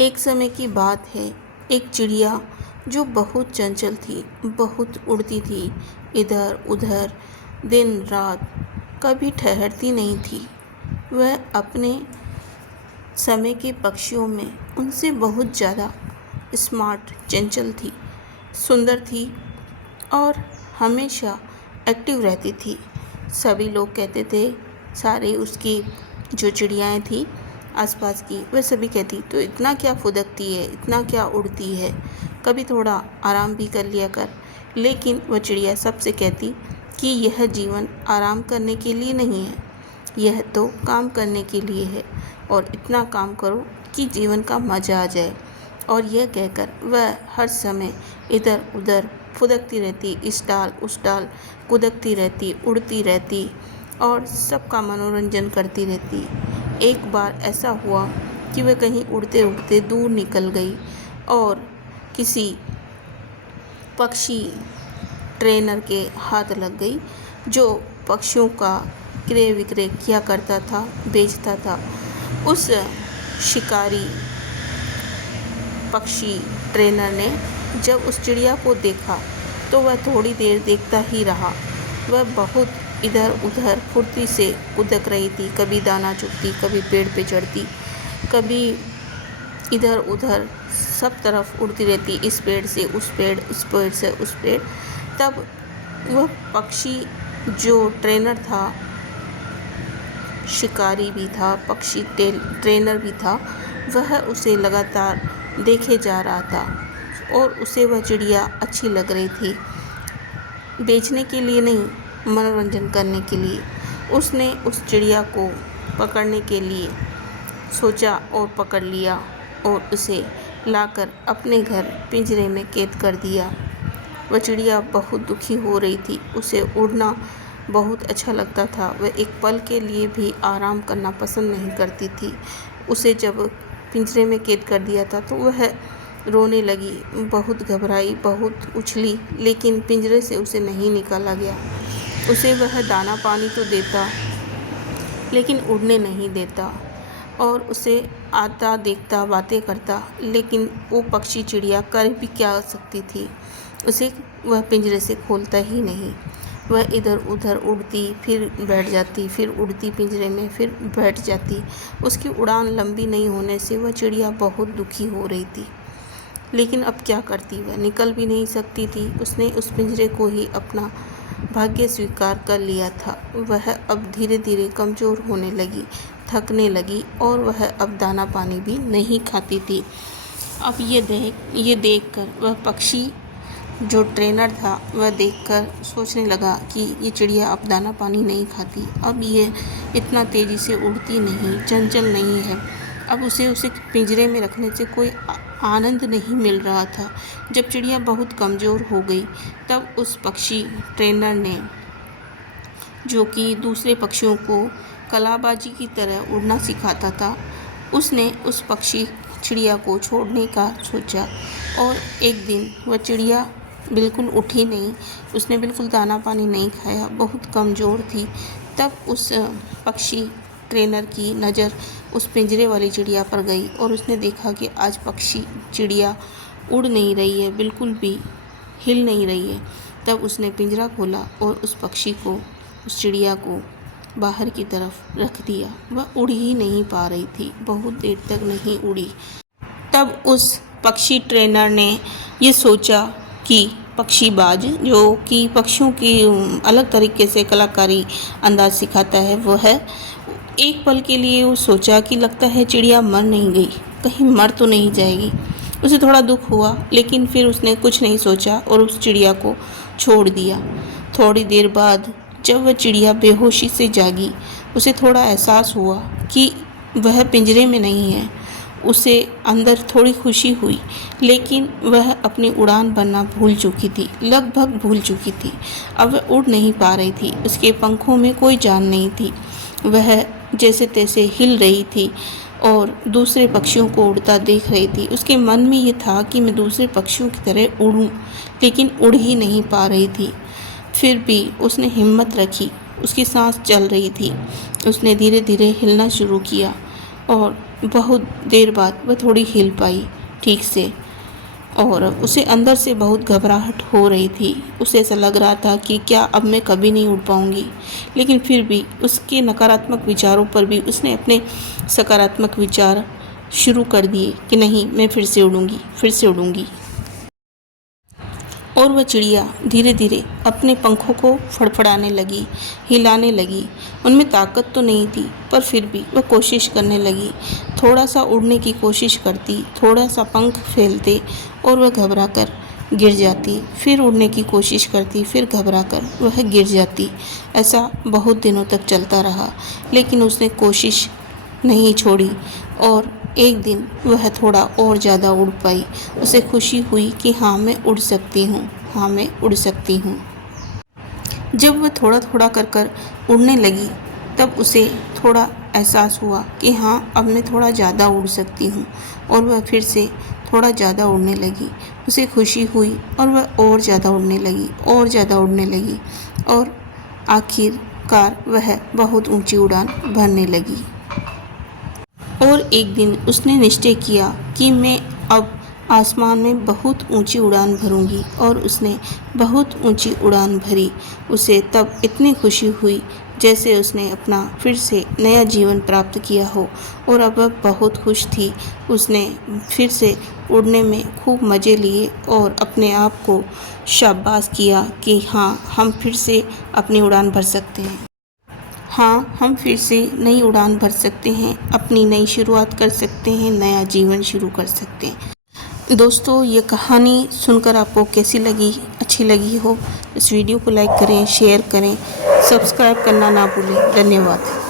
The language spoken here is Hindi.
एक समय की बात है। एक चिड़िया जो बहुत चंचल थी, बहुत उड़ती थी इधर उधर, दिन रात, कभी ठहरती नहीं थी। वह अपने समय के पक्षियों में उनसे बहुत ज़्यादा स्मार्ट, चंचल थी, सुंदर थी और हमेशा एक्टिव रहती थी। सभी लोग कहते थे, सारे उसकी जो चिड़ियाएँ थी आसपास की, वह सभी कहती, तो इतना क्या फुदकती है, इतना क्या उड़ती है, कभी थोड़ा आराम भी कर लिया कर। लेकिन वह चिड़िया सबसे कहती कि यह जीवन आराम करने के लिए नहीं है, यह तो काम करने के लिए है और इतना काम करो कि जीवन का मज़ा आ जाए। और यह कहकर वह हर समय इधर उधर फुदकती रहती, इस डाल उस डाल कूदती रहती, उड़ती रहती और सबका मनोरंजन करती रहती। एक बार ऐसा हुआ कि वह कहीं उड़ते उड़ते दूर निकल गई और किसी पक्षी ट्रेनर के हाथ लग गई, जो पक्षियों का क्रय विक्रय किया करता था, बेचता था। उस शिकारी पक्षी ट्रेनर ने जब उस चिड़िया को देखा तो वह थोड़ी देर देखता ही रहा। वह बहुत इधर उधर फुर्ती से कूदक रही थी, कभी दाना चुगती, कभी पेड़ पे चढ़ती, कभी इधर उधर सब तरफ उड़ती रहती, इस पेड़ से उस पेड़, उस पेड़ से उस पेड़। तब वह पक्षी जो ट्रेनर था, शिकारी भी था, पक्षी ट्रेनर भी था, वह उसे लगातार देखे जा रहा था और उसे वह चिड़िया अच्छी लग रही थी। बेचने के लिए नहीं, मनोरंजन करने के लिए उसने उस चिड़िया को पकड़ने के लिए सोचा और पकड़ लिया और उसे लाकर अपने घर पिंजरे में कैद कर दिया। वह चिड़िया बहुत दुखी हो रही थी, उसे उड़ना बहुत अच्छा लगता था। वह एक पल के लिए भी आराम करना पसंद नहीं करती थी। उसे जब पिंजरे में कैद कर दिया था तो वह रोने लगी, बहुत घबराई, बहुत उछली, लेकिन पिंजरे से उसे नहीं निकाला गया। उसे वह दाना पानी तो देता, लेकिन उड़ने नहीं देता और उसे आता देखता, बातें करता, लेकिन वो पक्षी चिड़िया कर भी क्या सकती थी, उसे वह पिंजरे से खोलता ही नहीं। वह इधर उधर उड़ती, फिर बैठ जाती, फिर उड़ती पिंजरे में, फिर बैठ जाती। उसकी उड़ान लंबी नहीं होने से वह चिड़िया बहुत दुखी हो रही थी, लेकिन अब क्या करती, वह निकल भी नहीं सकती थी। उसने उस पिंजरे को ही अपना भाग्य स्वीकार कर लिया था। वह अब धीरे धीरे कमज़ोर होने लगी, थकने लगी और वह अब दाना पानी भी नहीं खाती थी। अब ये देखकर वह पक्षी जो ट्रेनर था, वह देखकर सोचने लगा कि ये चिड़िया अब दाना पानी नहीं खाती, अब ये इतना तेज़ी से उड़ती नहीं, चंचल नहीं है, अब उसे पिंजरे में रखने से कोई आनंद नहीं मिल रहा था। जब चिड़िया बहुत कमज़ोर हो गई, तब उस पक्षी ट्रेनर ने, जो कि दूसरे पक्षियों को कलाबाजी की तरह उड़ना सिखाता था, उसने उस पक्षी चिड़िया को छोड़ने का सोचा। और एक दिन वह चिड़िया बिल्कुल उठी नहीं, उसने बिल्कुल दाना पानी नहीं खाया, बहुत कमज़ोर थी। तब उस पक्षी ट्रेनर की नज़र उस पिंजरे वाली चिड़िया पर गई और उसने देखा कि आज पक्षी चिड़िया उड़ नहीं रही है, बिल्कुल भी हिल नहीं रही है। तब उसने पिंजरा खोला और उस पक्षी को, उस चिड़िया को बाहर की तरफ रख दिया। वह उड़ ही नहीं पा रही थी, बहुत देर तक नहीं उड़ी। तब उस पक्षी ट्रेनर ने ये सोचा कि पक्षीबाज, जो कि पक्षियों की अलग तरीके से कलाकारी अंदाज सिखाता है, वो है। एक पल के लिए वो सोचा कि लगता है चिड़िया मर नहीं गई, कहीं मर तो नहीं जाएगी। उसे थोड़ा दुख हुआ, लेकिन फिर उसने कुछ नहीं सोचा और उस चिड़िया को छोड़ दिया। थोड़ी देर बाद जब वह चिड़िया बेहोशी से जागी, उसे थोड़ा एहसास हुआ कि वह पिंजरे में नहीं है। उसे अंदर थोड़ी खुशी हुई, लेकिन वह अपनी उड़ान भरना भूल चुकी थी, लगभग भूल चुकी थी। अब वह उड़ नहीं पा रही थी, उसके पंखों में कोई जान नहीं थी। वह जैसे तैसे हिल रही थी और दूसरे पक्षियों को उड़ता देख रही थी। उसके मन में ये था कि मैं दूसरे पक्षियों की तरह उड़ूं, लेकिन उड़ ही नहीं पा रही थी। फिर भी उसने हिम्मत रखी, उसकी सांस चल रही थी। उसने धीरे धीरे हिलना शुरू किया और बहुत देर बाद वह थोड़ी हिल पाई ठीक से, और उसे अंदर से बहुत घबराहट हो रही थी। उसे ऐसा लग रहा था कि क्या अब मैं कभी नहीं उड़ पाऊंगी। लेकिन फिर भी उसके नकारात्मक विचारों पर भी उसने अपने सकारात्मक विचार शुरू कर दिए कि नहीं, मैं फिर से उड़ूंगी, फिर से उड़ूंगी। और वह चिड़िया धीरे धीरे अपने पंखों को फड़फड़ाने लगी, हिलाने लगी। उनमें ताकत तो नहीं थी, पर फिर भी वह कोशिश करने लगी। थोड़ा सा उड़ने की कोशिश करती, थोड़ा सा पंख फैलते और वह घबरा कर गिर जाती। फिर उड़ने की कोशिश करती, फिर घबरा कर वह गिर जाती। ऐसा बहुत दिनों तक चलता रहा, लेकिन उसने कोशिश नहीं छोड़ी और एक दिन वह थोड़ा और ज़्यादा उड़ पाई। उसे खुशी हुई कि हाँ, मैं उड़ सकती हूँ, हाँ, मैं उड़ सकती हूँ। जब वह थोड़ा थोड़ा कर उड़ने लगी, तब उसे थोड़ा एहसास हुआ कि हाँ, अब मैं थोड़ा ज़्यादा उड़ सकती हूँ, और वह फिर से थोड़ा ज़्यादा उड़ने लगी। उसे खुशी हुई और वह और ज़्यादा उड़ने लगी, और ज़्यादा उड़ने लगी, और आखिरकार वह बहुत ऊंची उड़ान भरने लगी। और एक दिन उसने निश्चय किया कि मैं अब आसमान में बहुत ऊंची उड़ान भरूंगी, और उसने बहुत ऊंची उड़ान भरी। उसे तब इतनी खुशी हुई जैसे उसने अपना फिर से नया जीवन प्राप्त किया हो, और अब वह बहुत खुश थी। उसने फिर से उड़ने में खूब मज़े लिए और अपने आप को शाबाश किया कि हाँ, हम फिर से अपनी उड़ान भर सकते हैं। हाँ, हम फिर से नई उड़ान भर सकते हैं, अपनी नई शुरुआत कर सकते हैं, नया जीवन शुरू कर सकते हैं। दोस्तों, ये कहानी सुनकर आपको कैसी लगी? अच्छी लगी हो इस वीडियो को लाइक करें, शेयर करें, सब्सक्राइब करना ना भूलें। धन्यवाद।